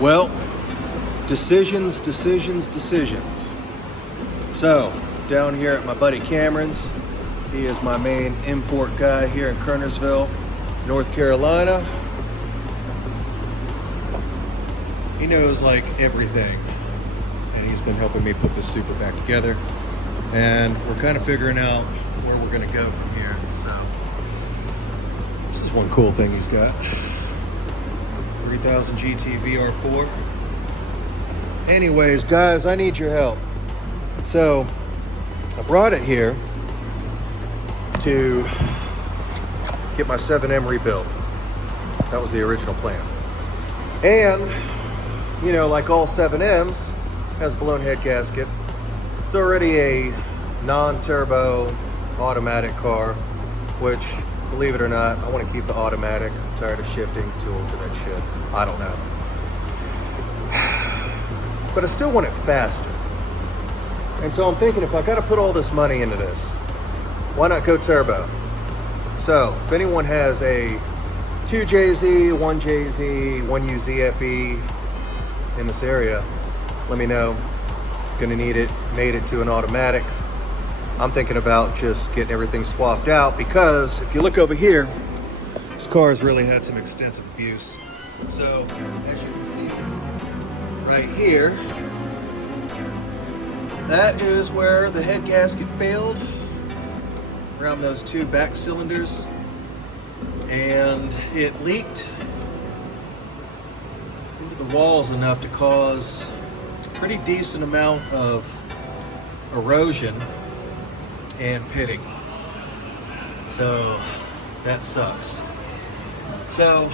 Well, decisions. So, down here at my buddy Cameron's, he is my main import guy here in Kernersville, North Carolina. He knows like everything, and he's been helping me put this Supra back together. And we're kind of figuring out where we're gonna go from here. So, this is one cool thing he's got. 3000 GT VR4. Anyways, guys, I need your help. So, I brought it here to get my 7M rebuilt. That was the original plan. And, you know, like all 7Ms, has a blown head gasket. It's already a non-turbo automatic car, which, believe it or not, I want to keep the automatic. I'm tired of shifting, too old for that shit. I don't know. But I still want it faster. And so I'm thinking, if I got to put all this money into this, why not go turbo? So, if anyone has a 2JZ, 1JZ, 1UZFE in this area, let me know. Gonna need it, made it to an automatic. I'm thinking about just getting everything swapped out because if you look over here, this car has really had some extensive abuse. So, as you can see right here, that is where the head gasket failed, around those two back cylinders, and it leaked into the walls enough to cause a pretty decent amount of erosion and pitting. So that sucks. So,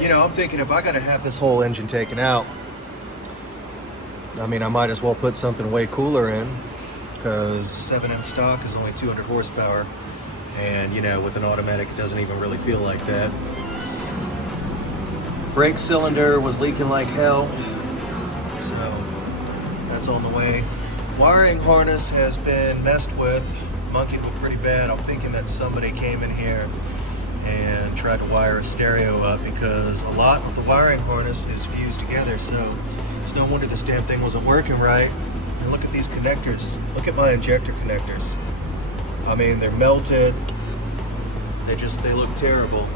you know, I'm thinking if I gotta have this whole engine taken out, I mean, I might as well put something way cooler in, because 7M stock is only 200 horsepower, and you know, with an automatic it doesn't even really feel like that. Brake cylinder was leaking like hell, so that's on the way. Wiring harness has been messed with, monkeyed with pretty bad. I'm thinking that somebody came in here and tried to wire a stereo up, because a lot of the wiring harness is fused together, so it's no wonder this damn thing wasn't working right. And look at these connectors. Look at my injector connectors. I mean, they're melted. They look terrible.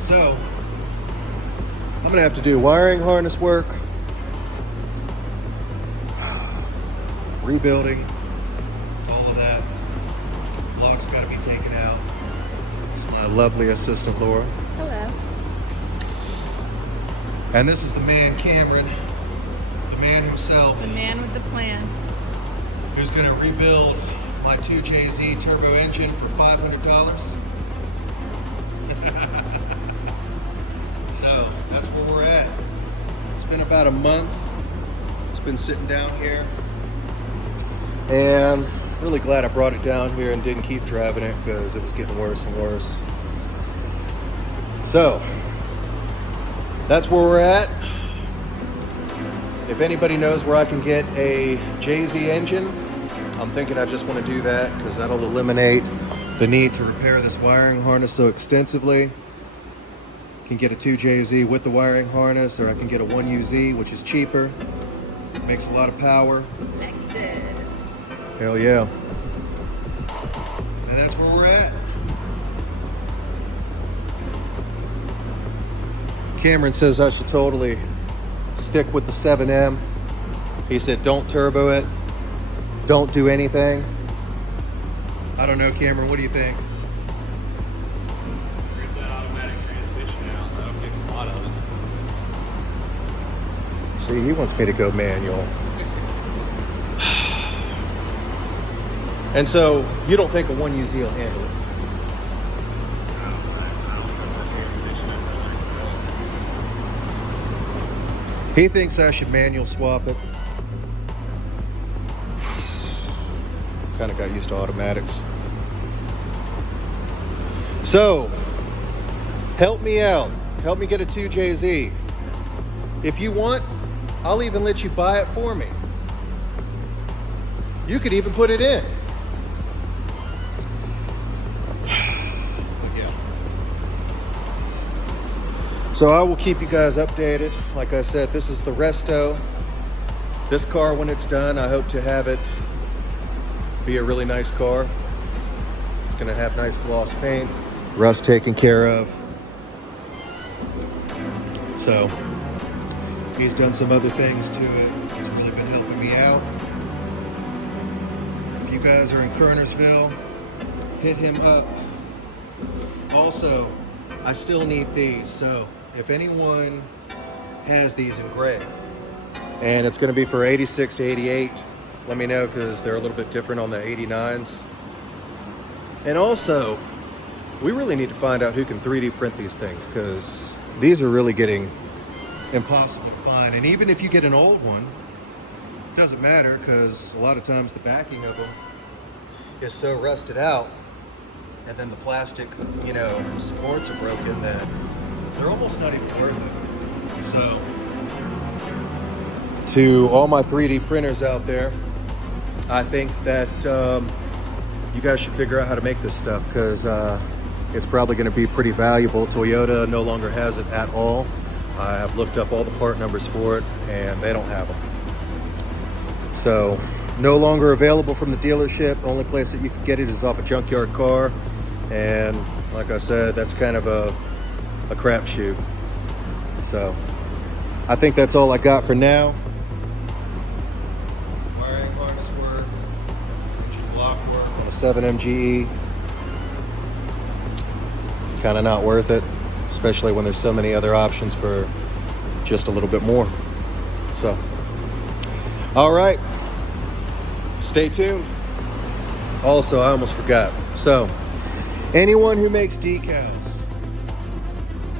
So, I'm gonna have to do wiring harness work, rebuilding, all of that. Lock's gotta be taken out. This is my lovely assistant, Laura. Hello. And this is the man, Cameron, the man himself. The man with the plan. Who's gonna rebuild my 2JZ turbo engine for $500. So that's where we're at. It's been about a month. It's been sitting down here. And really glad I brought it down here and didn't keep driving it, because it was getting worse and worse. So that's where we're at. If anybody knows where I can get a JZ engine, I'm thinking I just want to do that, because that'll eliminate the need to repair this wiring harness so extensively. Can get a 2JZ with the wiring harness, or I can get a 1UZ, which is cheaper. Makes a lot of power. Lexus. Hell yeah. And that's where we're at. Cameron says I should totally stick with the 7M. He said don't turbo it, don't do anything. I don't know, Cameron, what do you think? Rip that automatic transmission out, that'll fix a lot of it. See, he wants me to go manual. And so, you don't think a 1UZ will handle it? I don't trust that transmission after. He thinks I should manual swap it. Kind of got used to automatics. So, help me out. Help me get a 2JZ. If you want, I'll even let you buy it for me. You could even put it in. But yeah. So I will keep you guys updated. Like I said, this is the resto. This car, when it's done, I hope to have it be a really nice car. It's gonna have nice gloss paint, rust taken care of. So he's done some other things to it. He's really been helping me out. If you guys are in Kernersville, hit him up. Also, I still need these, so if anyone has these in gray, and it's going to be for 86 to 88, let me know, because they're a little bit different on the 89s. And also, we really need to find out who can 3D print these things, because these are really getting impossible to find. And even if you get an old one, it doesn't matter, because a lot of times the backing of them is so rusted out, and then the plastic, you know, supports are broken, that they're almost not even worth it. So, to all my 3D printers out there, I think that you guys should figure out how to make this stuff, because it's probably going to be pretty valuable. Toyota no longer has it at all. I have looked up all the part numbers for it, and they don't have them. So, no longer available from the dealership. The only place that you can get it is off a junkyard car. And like I said, that's kind of a crapshoot. So, I think that's all I got for now. Wiring harness work, engine block work on a 7 MGE. Kind of not worth it, especially when there's so many other options for just a little bit more. So, all right, stay tuned. Also, I almost forgot. So, anyone who makes decals,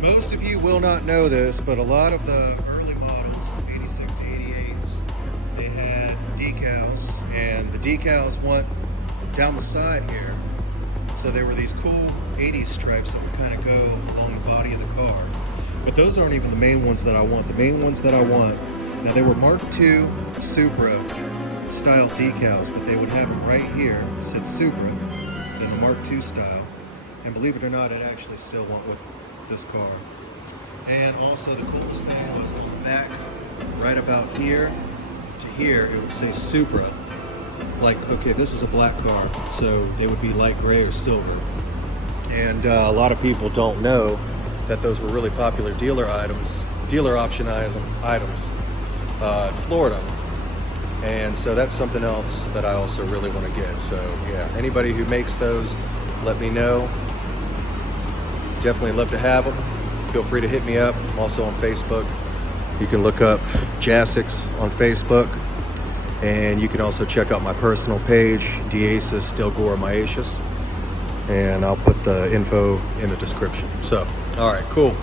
most of you will not know this, but a lot of the early models, 86 to 88s, they had decals, and the decals went down the side here. So there were these cool 80s stripes that would kind of go along the body of the car. But those aren't even the main ones that I want. The main ones that I want, now they were Mark II Supra style decals, but they would have them right here, it said Supra, in the Mark II style. And believe it or not, it actually still went with this car. And also the coolest thing was on the back, right about here to here, it would say Supra. Like, okay, this is a black car, so they would be light gray or silver. And a lot of people don't know that those were really popular dealer option items in Florida. And so that's something else that I also really want to get. So yeah, anybody who makes those, let me know. Definitely love to have them. Feel free to hit me up. I'm also on Facebook. You can look up JASSICS on Facebook. And you can also check out my personal page, DIASISS Del Gore Maiacious. And I'll put the info in the description. So, all right, cool.